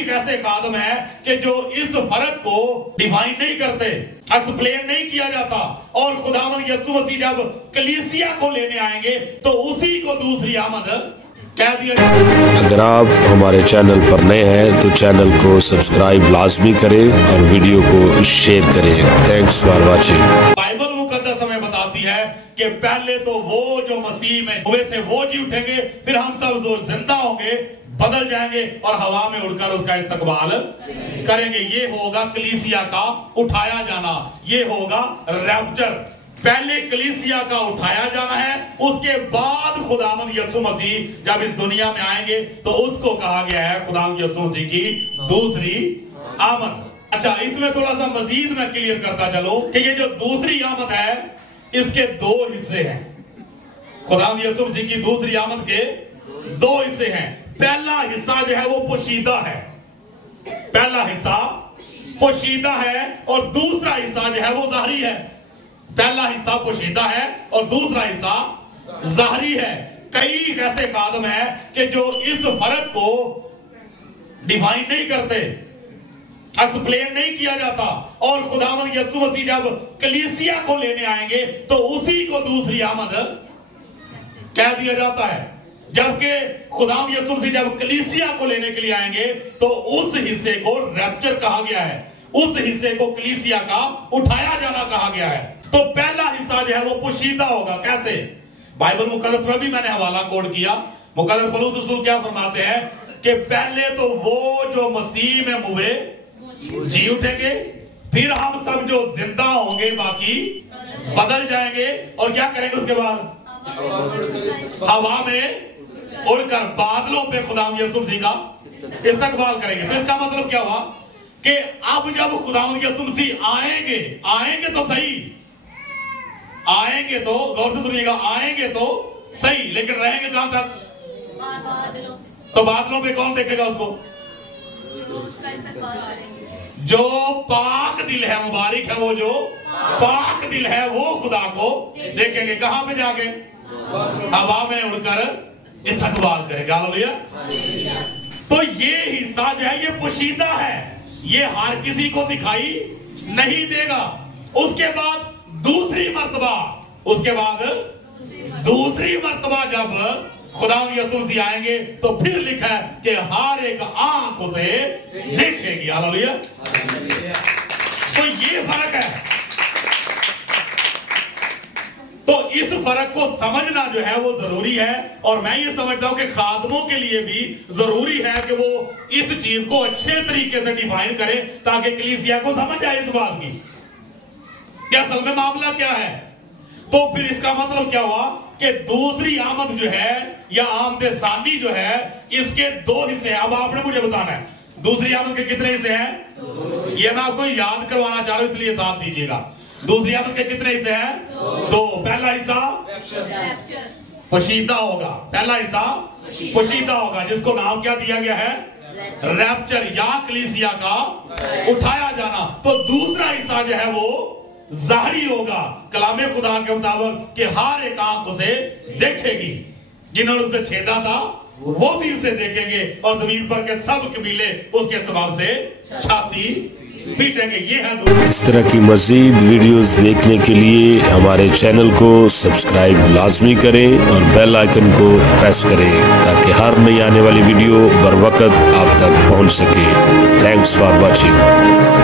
कई ऐसे खादम हैं कि जो इस फर्क को डिफाइन नहीं करते, एक्सप्लेन नहीं किया जाता। और खुदावंद यीशु मसीह जब कलीसिया को लेने आएंगे तो उसी को दूसरी आमद कह दिया जाएगा। अगर आप हमारे चैनल पर नए हैं तो चैनल को सब्सक्राइब लाजमी करें और वीडियो को शेयर करें। Thanks for watching. बाइबल मुकद्दस हमें बताती है कि पहले तो वो जो मसीह में हुए थे वो जी उठेंगे, फिर हम सब जो जिंदा होंगे बदल जाएंगे और हवा में उड़कर उसका इस्तकबाल करेंगे। ये होगा कलीसिया का उठाया जाना, ये होगा रैप्चर। पहले कलीसिया का उठाया जाना है, उसके बाद खुदावंद यीशु मसीह जब इस दुनिया में आएंगे तो उसको कहा गया है खुदावंद यीशु मसीह की दूसरी आमद। अच्छा, इसमें थोड़ा सा मजीद मैं क्लियर करता चलो कि ये जो दूसरी आमद है इसके दो हिस्से हैं। खुदावंद यीशु मसीह की दूसरी आमद के दो हिस्से हैं। पहला हिस्सा जो है वो पोशीदा है, पहला हिस्सा पोशीदा है और दूसरा हिस्सा जो है वो जाहिरी है। पहला हिस्सा पोशीदा है और दूसरा हिस्सा जाहिरी है। कई ऐसे खादम हैं कि जो इस फर्क को डिफाइन नहीं करते, एक्सप्लेन नहीं किया जाता। और खुदावंद यीशु मसीह जब कलीसिया को लेने आएंगे तो उसी को दूसरी आमद कह दिया जाता है। जबकि खुदावंद यीशु मसीह जब कलीसिया को लेने के लिए आएंगे तो उस हिस्से को रैप्चर कहा गया है, उस हिस्से को कलीसिया का उठाया जाना कहा गया है। तो पहला हिस्सा जो है वो पोशीदा होगा। कैसे? बाइबल मुकद्दस में भी मैंने हवाला कोड किया। मुकद्दस पौलुस रसूल क्या फरमाते हैं कि पहले तो वो जो मसीह में हुए जी उठेंगे, फिर हम सब जो जिंदा होंगे बाकी बदल जाएंगे और क्या करेंगे उसके बाद हवा में उड़कर बादलों पे खुदावंद यीशु मसीह का इस्तकबाल करेंगे। तो इसका मतलब क्या हुआ कि अब जब खुदावंद यीशु मसीह आएंगे तो सही, आएंगे तो गौर से सुनिएगा, आएंगे तो सही, लेकिन रहेंगे कहां तक? तो बादलों पे कौन देखेगा उसको? जो पाक दिल है, मुबारक है वो जो पाक दिल है, वो खुदा को देखेंगे। कहां पे जाके? हवा में उड़कर इस्तकबाल करेगा। हालेलुया। तो ये हिस्सा जो है ये पोशीदा है, ये हर किसी को दिखाई नहीं देगा। उसके बाद दूसरी मर्तबा जब खुदावंद यीशु मसीह आएंगे तो फिर लिखा है कि हर एक आंख उसे देखेगी। हालेलुया। तो ये फर्क है। तो इस फर्क को समझना जो है वो जरूरी है। और मैं ये समझता हूं कि खादमों के लिए भी जरूरी है कि वो इस चीज को अच्छे तरीके से डिफाइन करें ताकि कलीसिया को समझ आए इस बात की कि असल में मामला क्या है। तो फिर इसका मतलब क्या हुआ कि दूसरी आमद जो है या आमद सानी जो है इसके दो हिस्से हैं। अब आपने मुझे बताना है दूसरी आमद के कितने हिस्से हैं। ये मैं आपको याद करवाना चाह रहा हूं, इसलिए साथ दीजिएगा। दूसरी आमद के कितने हिस्से हैं? दो। पहला हिस्सा पोशीदा होगा, पहला हिस्सा पोशीदा होगा जिसको नाम क्या दिया गया है? रैप्चर या कलीसिया का उठाया जाना। तो दूसरा हिस्सा जो है वो जाहिरी होगा कलामे खुदा के मुताबिक कि हर एक आंख उसे देखेगी। जिन्होंने उसे छेदा था वो भी उसे देखेंगे और जमीन पर के सब कबीले उसके स्वभाव से छाती पीटेंगे। ये है इस तरह की मजीद वीडियोस देखने के लिए हमारे चैनल को सब्सक्राइब लाजमी करें और बेल आइकन को प्रेस करें ताकि हर नई आने वाली वीडियो बर वक्त आप तक पहुंच सके। Thanks for watching.